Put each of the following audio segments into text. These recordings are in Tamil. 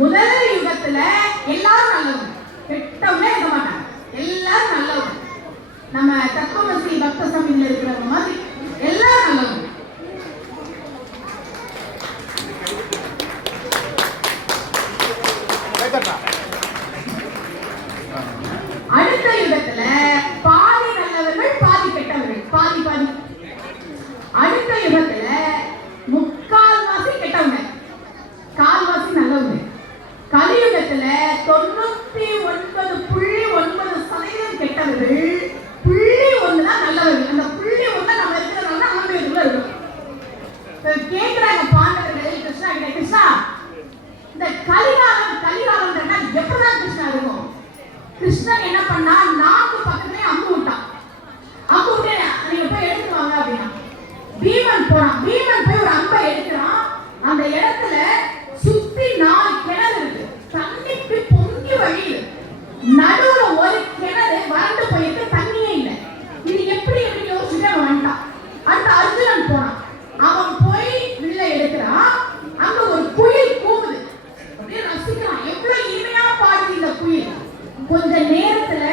முதல் யுகத்துல எல்லாரும் நல்லவங்க, கெட்டவங்க இருக்க மாட்டாங்க, எல்லாரும் நல்லவங்க. நம்ம தத்துவமசி பக்த சமீதியில் இருக்கிறவங்க மாதிரி எல்லாரும் நல்லவங்க. அடுத்த யுகத்துல பாதி நல்லவர்கள் பாதி கெட்டவர்கள், பாதி பாதி. அடுத்த யுகத்துல முக்கால்வாசி கெட்டவங்க, கால்வாசி நல்லவங்க. கலியுகத்துல 99.9% கெட்டவர்கள், 0.1 தான் நல்லவர்கள். அந்த 0.1 நம்ம இருக்கிறதுனால ஆன்மீகத்துல இருக்கும். கேட்கிறாங்க பாண்டவர்கள் கிருஷ்ணா கிட்ட, கிருஷ்ணா இந்த கலிகாலம் எப்படிதான் கிருஷ்ணா இருக்கும்? கிருஷ்ணன் என்ன பண்ணா, நாக்கு பக்கமே அம்பு விட்டான். அம்பு விட்டு நீங்க போய் எடுத்துவாங்க அப்படின்னா பீமன் போறான். பீமன் போய் ஒரு அம்பை எடுக்கிறான். அந்த இடத்துல சுத்தி 4 கிணறு இருக்கு, தண்ணிக்கு பொங்கி வழியுது. நடுவுல ஒரு கிணறு வறண்டு போயிட்டு தண்ணியே இல்லை. இது எப்படி எப்படி யோசிச்சுட்டு அவன் வந்துட்டான். அடுத்த அர்ஜுனன் போனான். அவன் போய் வில்ல எடுக்கிறான். அங்க ஒரு குயில் கூவுது, அப்படியே ரசிக்கிறான். எவ்வளவு இனிமையா பாடுது இந்த குயில். கொஞ்ச நேரத்துல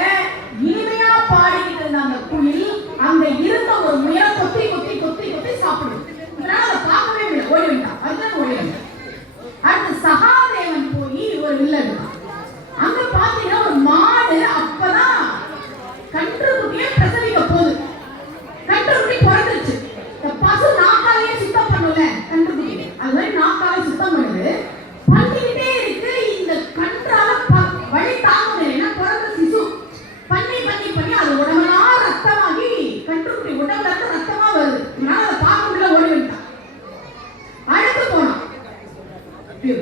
இனிமையா பாடிக்கிட்டு இருந்த அந்த குயில் அங்க இருந்த ஒரு முயலை கொத்தி கொத்தி கொத்தி கொத்தி சாப்பிடுது. இதனால அதை பார்க்கவே முடியல, ஓடி வந்துட்டான். அர்ஜுனன் ஓடி வந்துட்டான். அடுத்து சகாதேவன் போய் ஒரு வில்ல எடுத்தான். அங்க பாத்தீங்கன்னா ஒரு மாடு அப்பதான் கன்றுக்குட்டியே பிரசவிக்க போகுது. கன்றுக்குட்டி பிறந்துருச்சு. இந்த பசு நாக்காலேயே சுத்தம் பண்ணல கன்றுக்குட்டி, அது மாதிரி நாக்காலே சுத்தம் பண்ணுது. பண்ணிக்கிட்டே இருக்கு. இந்த கன்றால வழி தாங்க முடியல, பிறந்த சிசு பண்ணி பண்ணி பண்ணி அது உடம்பெல்லாம் ரத்தமாகி கன்றுக்குட்டி உடம்புல இருந்து ரத்தமா வருது. அதனால அதை பார்க்க முடியல, ஓடி வந்துட்டான். அடுத்து போனான்.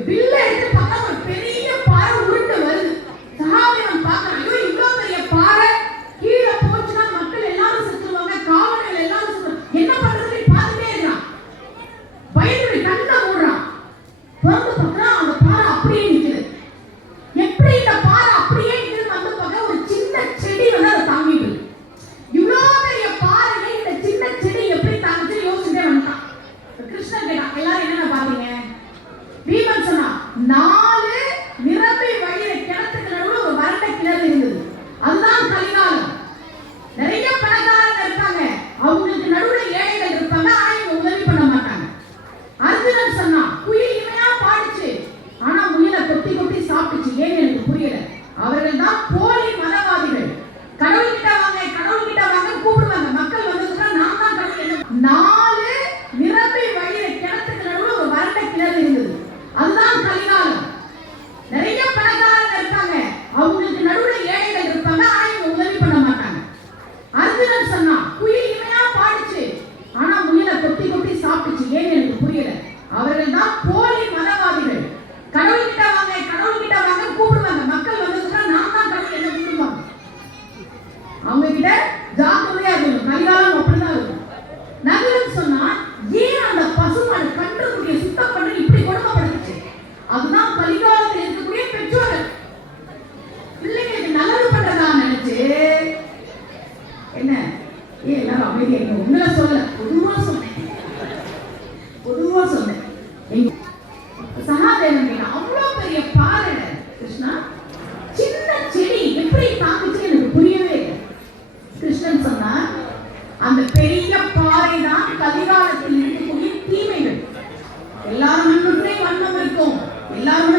வில்ல எடுத்து பார்த்தா ஒரு பெரிய பாறை உருண்டு வருது. சகாதேவன் பார்க்கறான், ஐயோ இவ்வளவு பெரிய பாறை கீழே போச்சுன்னா மக்கள் எல்லாரும் செத்துருவாங்க, காவலர்கள் எல்லாரும் செத்துருவாங்க, என்ன பண்றதுன்னு பார்த்துட்டே இருக்கான். பயந்து கண்ணை மூடுறான். பிறந்து பார்க்கறான், அந்த பாறை அப்படியே நிக்குது. எப்படி இந்த பாறை அப்படியே நிக்குதுன்னு வந்து பார்க்க ஒரு சின்ன செடி வந்து அதை தாங்கிட்டு இருக்கு. இவ்வளவு பெரிய பாறையை இந்த சின்ன செடி எப்படி தாங்கிச்சு யோசிச்சுட்டே வந்துட்டான். கிருஷ்ணன் கேட்டான், எல்லாரும் என்னென்ன பாத்தீங்க? பீமன் சொன்னா, 4 நிரம்பி வழியிற கிணத்துக்கு நடுவுல ஒரு வறண்ட கிணறு இருந்தது. அதுதான் கலிகாலம். நிறைய பணக்காரங்க இருக்காங்க, அவங்களுக்கு நடுவுல ஏழைகள் இருப்பாங்க, ஆனா இவங்க உதவி பண்ண மாட்டாங்க. அர்ஜுனன் சொன்னா, குயில் இமையா பாடுச்சு, ஆனா முயலை கொத்தி கொத்தி சாப்பிட்டுச்சு. ஏன்னு எனக்கு புரியல. அவர்கள் தான் போலி மதவாதிகள். கடவுள்கிட்ட வாங்க கடவுள்கிட்ட வாங்க கூப்பிடுவாங்க, மக்கள் வந்ததுன்னா நான் தான் கடவுள். 4 நிரம்பி வழியிற கிணத்துக்கு நடுவுல ஒரு வறண்ட கிணறு இருந்தது. அதுதான் கலிகாலம். நிறைய பணக்காரங்க இருக்காங்க, அவங்களுக்கு நடுவுல ஏழைகள் இருப்பாங்க, ஆனா இவங்க உதவி பண்ண மாட்டாங்க. அர்ஜுனன் சொன்னா, குயில் இமையா பாடுச்சு, ஆனா முயலை கொத்தி கொத்தி சாப்பிட்டுச்சு. ஏன்னு எனக்கு புரியல. அவர்கள் தான் போலி மதவாதிகள். கடவுள்கிட்ட வாங்க கடவுள்கிட்ட வாங்க கூப்பிடுவாங்க, மக்கள் வந்ததுன்னா நான் தான் கடவுள், என்ன கூப்பிடுவாங்க. அவங்க கிட்ட ஜாக்கிரதையா இருக்கணும். கலிகாலம் அப்படிதான் இருக்கும். நகரன் சொன்னா, ஏன் அந்த பசுமாடு கன்றுக்குட்டியை சுத்தம் பண்ணி இப்படி கொடுமைப்படுத்துச்சு? அதுதான் கலிகாலத்தில் இருக்கக்கூடிய பெற்றோர்கள். பிள்ளைங்களுக்கு நல்லது பண்றதா நினைச்சு என்ன எல்லாரும் அமைதியா இருங்க. உங்களை சொல்ல பொதுவா சொன்னேன். சகாதேவன் கேட்டா, அவ்வளவு பெரிய பாறை கிருஷ்ணா, சின்ன செடி எப்படி தாக்குச்சு எனக்கு புரியவே இல்லை. கிருஷ்ணன் சொன்னா, அந்த பெரிய பாறை தான் கலிகாலத்தில் இருக்கக்கூடிய தீமைகள். எல்லாரும் மண்ணுக்குள்ளே வண்ணம் இருக்கும், எல்லாரும்